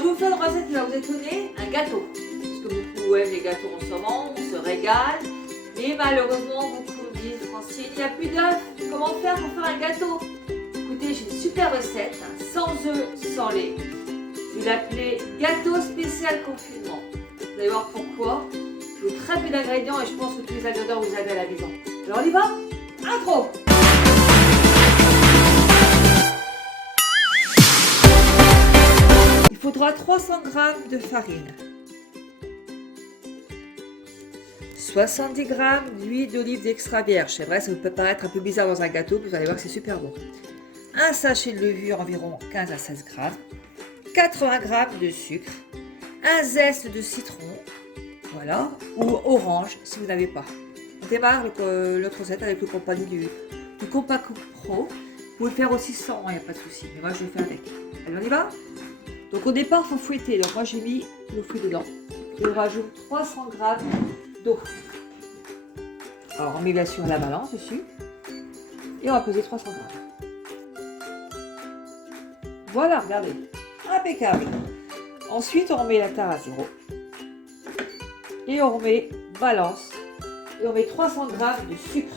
je vais vous faire une recette qui va vous étonner, un gâteau. Parce que beaucoup aiment les gâteaux en ce moment, on se régale. Mais malheureusement, beaucoup me disent, Francine, il n'y a plus d'œufs. Comment faire pour faire un gâteau? Écoutez, j'ai une super recette, hein, sans œufs, sans lait. Je vais l'appeler gâteau spécial confinement. Vous allez voir pourquoi. Il faut très peu d'ingrédients et je pense que tous les ingrédients vous avez à la maison. Alors on y va? Intro! Il faudra 300 g de farine, 70 g d'huile d'olive extra vierge. C'est vrai, ça peut paraître un peu bizarre dans un gâteau, mais vous allez voir que c'est super bon. Un sachet de levure, environ 15 à 16 g, 80 g de sucre, un zeste de citron, voilà, ou orange si vous n'avez pas. On démarre notre recette avec le compagnie du Compact Cook Pro. Vous pouvez le faire aussi sans, il n'y a pas de souci, mais moi je le fais avec. Allez, on y va? Donc au départ, il faut fouetter. Donc moi j'ai mis le fouet dedans. Et on rajoute 300 g d'eau. Alors on met bien sûr la balance dessus. Et on va peser 300 g. Voilà, regardez. Impeccable. Ensuite, on remet la tare à 0. Et on remet balance. Et on met 300 g de sucre.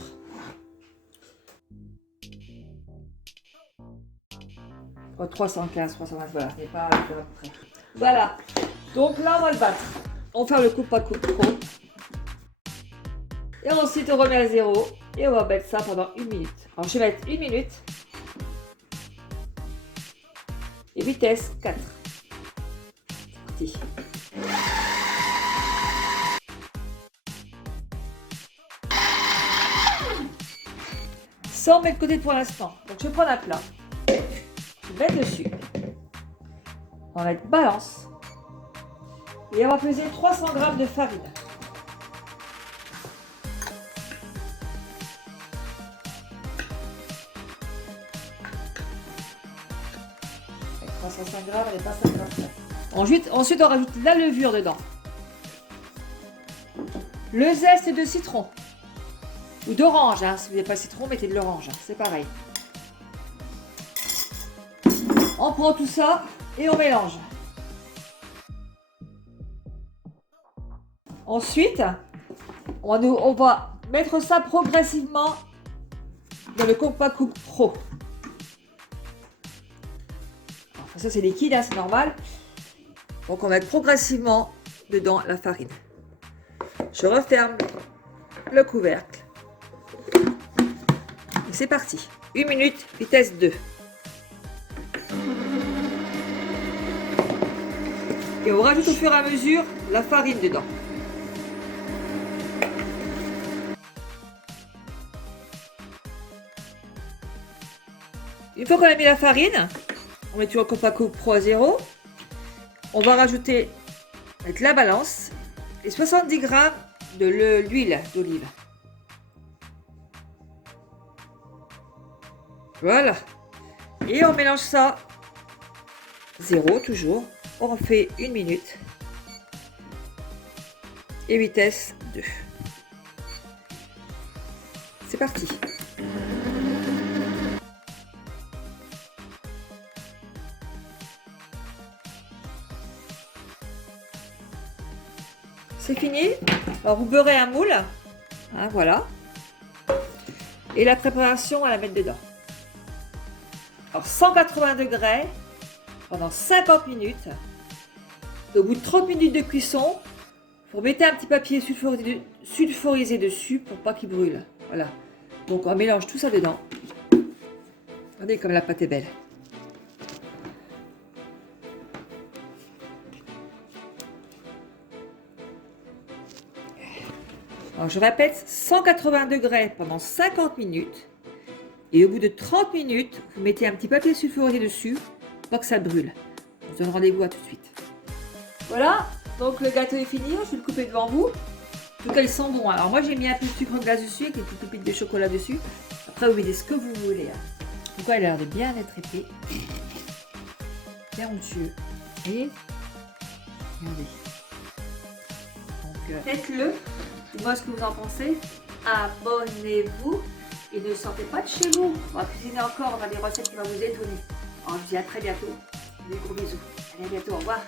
Oh, 315, 320, voilà, ce n'est pas à peu près. Voilà. Donc là, on va le battre. On va faire le Compact Cook Pro. Et ensuite, on remet à 0. Et on va mettre ça pendant 1 minute. Alors, je vais mettre 1 minute. Et vitesse 4. C'est parti. Ça, on met de côté pour l'instant. Donc, je prends un plat. Je vais mettre dessus. On va mettre balance. Et on va peser 300 g de farine. Avec 305 g, elle n'est pas 50 g. Ensuite, on rajoute la levure dedans. Le zeste de citron. Ou d'orange, hein. Si vous n'avez pas de citron, mettez de l'orange, hein. C'est pareil. On prend tout ça et on mélange. Ensuite, on va mettre ça progressivement dans le Compact Cook Pro. Alors, ça c'est liquide, hein, c'est normal. Donc on va mettre progressivement dedans la farine. Je referme le couvercle. Et c'est parti. 1 minute, vitesse 2. Et on rajoute au fur et à mesure la farine dedans. Une fois qu'on a mis la farine, on met toujours le Compact Cook Pro à 0. On va rajouter avec la balance et 70 g de l'huile d'olive. Voilà. Et on mélange ça 0 toujours. On fait 1 minute et vitesse 2. C'est parti. C'est fini. Alors vous beurrez un moule, hein, voilà. Et la préparation, on va la mettre dedans. Alors 180 degrés pendant 50 minutes. Au bout de 30 minutes de cuisson, vous mettez un petit papier sulfurisé dessus pour pas qu'il brûle. Voilà. Donc on mélange tout ça dedans. Regardez comme la pâte est belle. Alors je répète, 180 degrés pendant 50 minutes. Et au bout de 30 minutes, vous mettez un petit papier sulfurisé dessus pour pas que ça brûle. On se donne rendez-vous à tout de suite. Voilà, donc le gâteau est fini, je vais le couper devant vous. En tout cas, ils sont bons. Alors moi, j'ai mis un peu de sucre glace dessus, avec des petites pépites de chocolat dessus. Après, vous mettez ce que vous voulez. Donc, il a l'air de bien être épais. Bien onctueux. Et regardez. Donc, faites-le. Dites-moi ce que vous en pensez. Abonnez-vous. Et ne sortez pas de chez vous. On va cuisiner encore, on a des recettes qui vont vous étonner. Alors, je vous dis à très bientôt. Des gros bisous. Allez, à bientôt, au revoir.